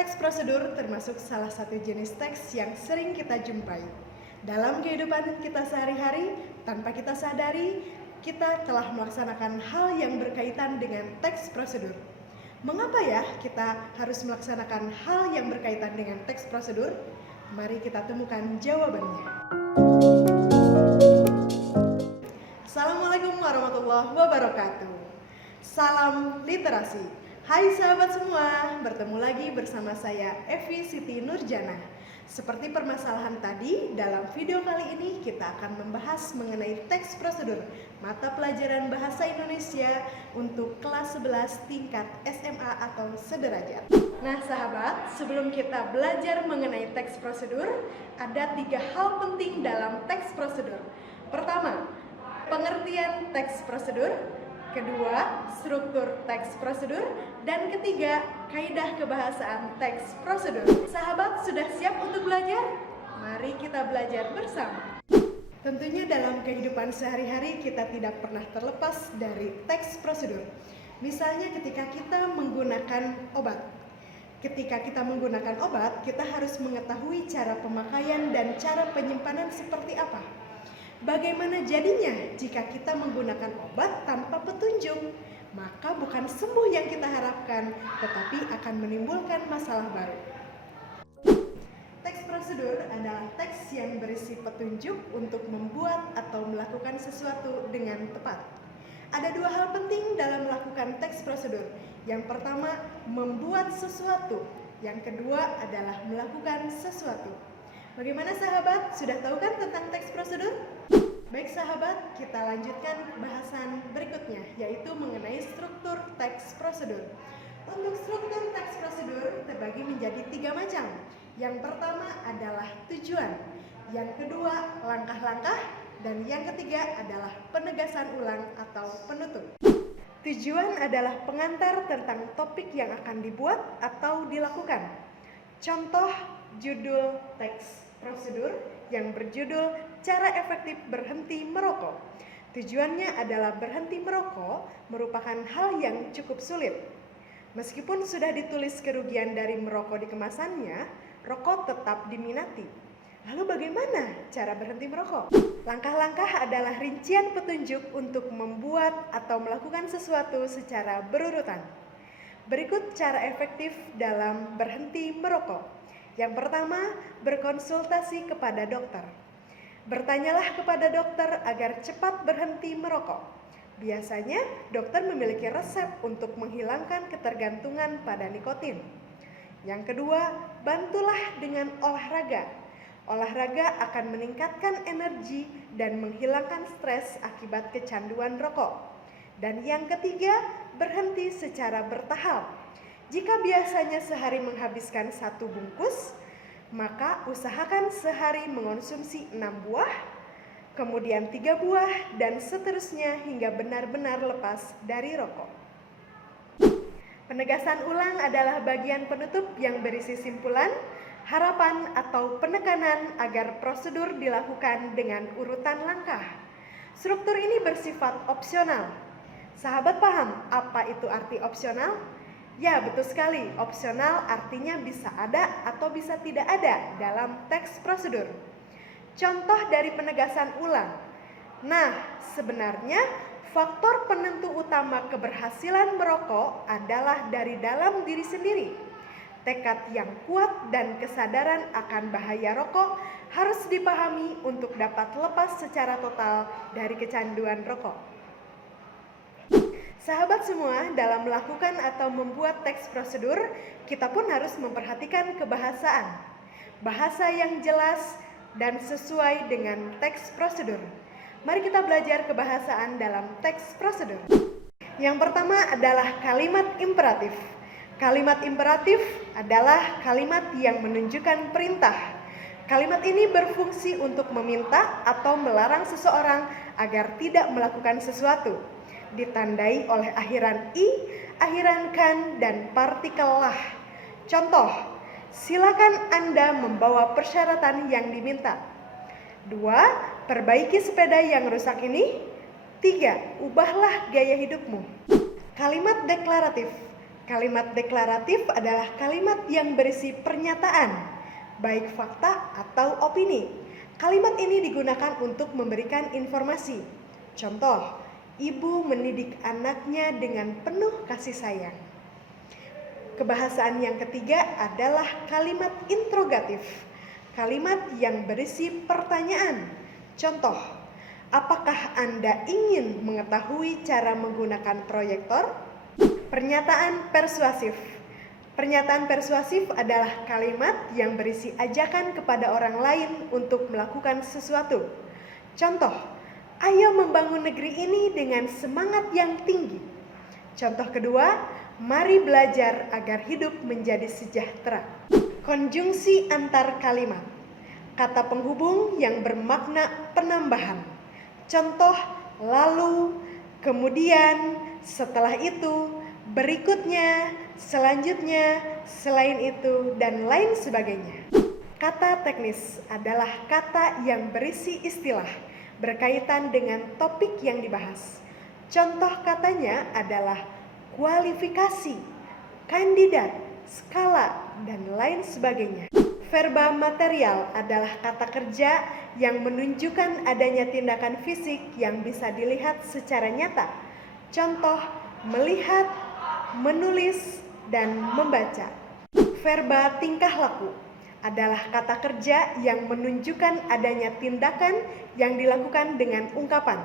Teks prosedur termasuk salah satu jenis teks yang sering kita jumpai. Dalam kehidupan kita sehari-hari, tanpa kita sadari, kita telah melaksanakan hal yang berkaitan dengan teks prosedur. Mengapa ya kita harus melaksanakan hal yang berkaitan dengan teks prosedur? Mari kita temukan jawabannya. Assalamualaikum warahmatullahi wabarakatuh. Salam literasi. Hai sahabat semua, bertemu lagi bersama saya Evi Siti Nurjana. Seperti permasalahan tadi, dalam video kali ini kita akan membahas mengenai teks prosedur mata pelajaran Bahasa Indonesia untuk kelas 11 tingkat SMA atau sederajat. Nah sahabat, sebelum kita belajar mengenai teks prosedur, ada 3 hal penting dalam teks prosedur. Pertama, pengertian teks prosedur. Kedua, struktur teks prosedur. Dan ketiga, kaidah kebahasaan teks prosedur. Sahabat sudah siap untuk belajar? Mari kita belajar bersama. Tentunya dalam kehidupan sehari-hari kita tidak pernah terlepas dari teks prosedur. Misalnya ketika kita menggunakan obat. Ketika kita menggunakan obat, kita harus mengetahui cara pemakaian dan cara penyimpanan seperti apa. Bagaimana jadinya jika kita menggunakan obat tanpa petunjuk? Maka bukan sembuh yang kita harapkan, tetapi akan menimbulkan masalah baru. Teks prosedur adalah teks yang berisi petunjuk untuk membuat atau melakukan sesuatu dengan tepat. Ada 2 hal penting dalam melakukan teks prosedur. Yang pertama, membuat sesuatu. Yang kedua adalah melakukan sesuatu. Bagaimana sahabat? Sudah tahu kan tentang teks prosedur? Baik sahabat, kita lanjutkan bahasan berikutnya, yaitu mengenai struktur teks prosedur. Untuk struktur teks prosedur terbagi menjadi 3 macam. Yang pertama adalah tujuan, yang kedua langkah-langkah, dan yang ketiga adalah penegasan ulang atau penutup. Tujuan adalah pengantar tentang topik yang akan dibuat atau dilakukan. Contoh judul teks prosedur yang berjudul Cara Efektif Berhenti Merokok. Tujuannya adalah berhenti merokok merupakan hal yang cukup sulit. Meskipun sudah ditulis kerugian dari merokok di kemasannya, rokok tetap diminati. Lalu bagaimana cara berhenti merokok? Langkah-langkah adalah rincian petunjuk untuk membuat atau melakukan sesuatu secara berurutan. Berikut cara efektif dalam berhenti merokok. Yang pertama, berkonsultasi kepada dokter. Bertanyalah kepada dokter agar cepat berhenti merokok. Biasanya, dokter memiliki resep untuk menghilangkan ketergantungan pada nikotin. Yang kedua, bantulah dengan olahraga. Olahraga akan meningkatkan energi dan menghilangkan stres akibat kecanduan rokok. Dan yang ketiga, berhenti secara bertahap. Jika biasanya sehari menghabiskan 1 bungkus, maka usahakan sehari mengonsumsi 6 buah, kemudian 3 buah, dan seterusnya hingga benar-benar lepas dari rokok. Penegasan ulang adalah bagian penutup yang berisi simpulan, harapan atau penekanan agar prosedur dilakukan dengan urutan langkah. Struktur ini bersifat opsional. Sahabat paham apa itu arti opsional? Ya, betul sekali. Opsional artinya bisa ada atau bisa tidak ada dalam teks prosedur. Contoh dari penegasan ulang. Nah, sebenarnya faktor penentu utama keberhasilan merokok adalah dari dalam diri sendiri. Tekad yang kuat dan kesadaran akan bahaya rokok harus dipahami untuk dapat lepas secara total dari kecanduan rokok. Sahabat semua, dalam melakukan atau membuat teks prosedur, kita pun harus memperhatikan kebahasaan. Bahasa yang jelas dan sesuai dengan teks prosedur. Mari kita belajar kebahasaan dalam teks prosedur. Yang pertama adalah kalimat imperatif. Kalimat imperatif adalah kalimat yang menunjukkan perintah. Kalimat ini berfungsi untuk meminta atau melarang seseorang agar tidak melakukan sesuatu. Ditandai oleh akhiran i, akhiran kan, dan partikel lah. Contoh, silakan Anda membawa persyaratan yang diminta. 2. Perbaiki sepeda yang rusak ini. 3. Ubahlah gaya hidupmu. Kalimat deklaratif. Kalimat deklaratif adalah kalimat yang berisi pernyataan, baik fakta atau opini. Kalimat ini digunakan untuk memberikan informasi. Contoh, ibu mendidik anaknya dengan penuh kasih sayang. Kebahasaan yang ketiga adalah kalimat interrogatif. Kalimat yang berisi pertanyaan. Contoh, apakah Anda ingin mengetahui cara menggunakan proyektor? Pernyataan persuasif. Pernyataan persuasif adalah kalimat yang berisi ajakan kepada orang lain untuk melakukan sesuatu. Contoh, ayo membangun negeri ini dengan semangat yang tinggi. Contoh kedua, mari belajar agar hidup menjadi sejahtera. Konjungsi antar kalimat. Kata penghubung yang bermakna penambahan. Contoh, lalu, kemudian, setelah itu, berikutnya, selanjutnya, selain itu, dan lain sebagainya. Kata teknis adalah kata yang berisi istilah berkaitan dengan topik yang dibahas. Contoh katanya adalah kualifikasi, kandidat, skala, dan lain sebagainya. Verba material adalah kata kerja yang menunjukkan adanya tindakan fisik yang bisa dilihat secara nyata. Contoh, melihat, menulis, dan membaca. Verba tingkah laku adalah kata kerja yang menunjukkan adanya tindakan yang dilakukan dengan ungkapan.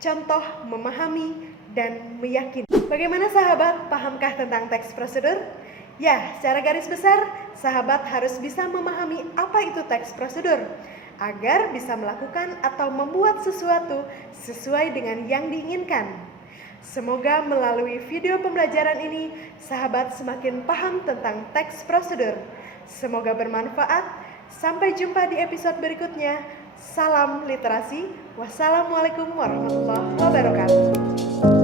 Contoh, memahami dan meyakini. Bagaimana sahabat, pahamkah tentang teks prosedur? Ya, secara garis besar, sahabat harus bisa memahami apa itu teks prosedur agar bisa melakukan atau membuat sesuatu sesuai dengan yang diinginkan. Semoga melalui video pembelajaran ini, sahabat semakin paham tentang teks prosedur. Semoga bermanfaat. Sampai jumpa di episode berikutnya. Salam literasi. Wassalamualaikum warahmatullahi wabarakatuh.